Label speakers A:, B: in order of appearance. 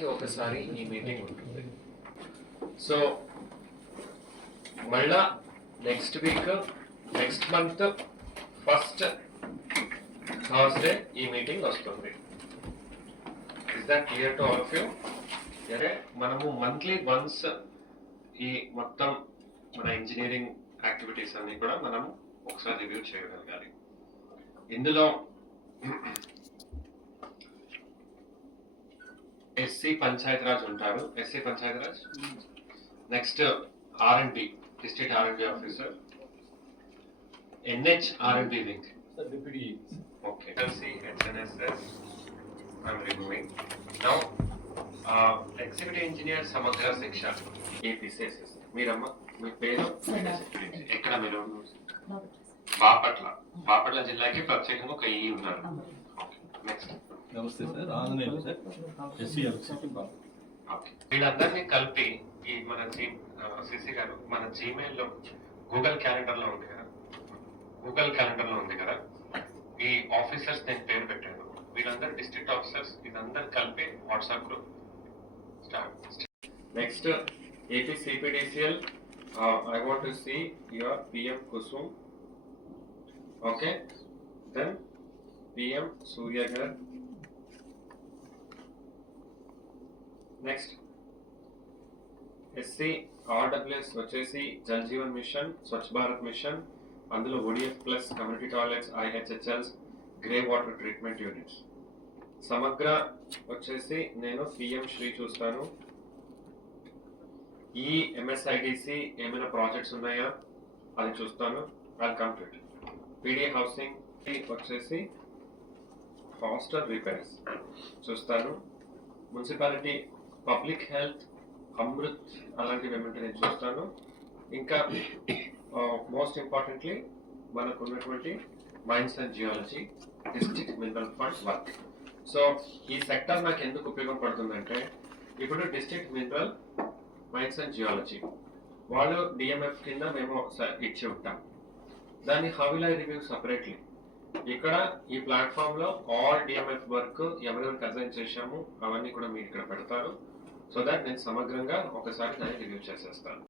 A: నెలకి ఒకసారి ఈ మీటింగ్ ఉంటుంది. సో మళ్ళా next week next month first Thursday ఈ మీటింగ్ వస్తుంది. Is that clear to all of you అంటే మనము మంత్లీ వన్స్ ఈ మొత్తం మన ఇంజనీరింగ్ యాక్టివిటీస్ అన్ని కూడా మనం ఒకసారి రివ్యూ చేయగలగాలి. ఇందులో ఎస్సీ పంచాయత్ రాజ్ ఉంటారు. SE Panchayat Raj? Next R and B district R and B officer NH R and B wing. LC, HNSS, I'm removing. Now, uh, executive engineer మీరమ్మ మీ పేరు? ఎక్కడ మీరు? బాపట్ల. బాపట్ల జిల్లాకి ప్రత్యేకంగా ఒక ఈ ఉన్నారు. నెక్స్ట్
B: నమస్తే సార్ ఆంజనేయులు సార్.
A: ఓకే. వీళ్ళందరినీ కలిపి ఈ మన జీ సిసి గారు మన జీమెయిల్లో గూగుల్ క్యాలెండర్లో ఉంది కదా. గూగుల్ క్యాలెండర్లో ఉంది కదా. ఈ ఆఫీసర్స్ నేను పేరు పెట్టాను. వీళ్ళందరూ డిస్ట్రిక్ట్ ఆఫీసర్స్ ఇదందరూ కలిపి WhatsApp group start next AP CPDCL I want to see your PM Kusum okay then PM Surya garu next SE RWS వచ్చేసి జల్ జీవన్ మిషన్ స్వచ్ఛ భారత్ మిషన్ అందులో ODF plus community toilets IHHLs grey water treatment units సమగ్ర వచ్చేసి నేను PM Shri చూస్తాను. ఈ MSIDC ఏమైనా projects ఉన్నాయా? అది చూస్తాను. అది కంప్లీట్ పీడీ హౌసింగ్ వచ్చేసి హాస్టల్ రిపేర్స్ చూస్తాను. మున్సిపాలిటీ పబ్లిక్ హెల్త్ అమృత్ అలాంటివి ఏమంటే నేను చూస్తాను. ఇంకా మోస్ట్ ఇంపార్టెంట్లీ మనకు ఉన్నటువంటి mines and geology district mineral fund work so ఈ సెక్టర్ నాకు ఎందుకు ఉపయోగపడుతుందంటే ఇప్పుడు district mineral mines and geology వాళ్ళు డిఎంఎఫ్ కింద మేము ఒకసారి ఇచ్చి ఉంటాం. దాన్ని హవిలా రివ్యూ సపరేట్లీ ఇక్కడ ఈ ప్లాట్ఫామ్లో ఆల్ డిఎంఎఫ్ వర్క్ ఎవరెవరికి అసైన్ చేశాము అవన్నీ కూడా మీరు ఇక్కడ పెడతారు. సో దాట్ నేను సమగ్రంగా ఒకసారి దాన్ని రివ్యూ చేసేస్తాను.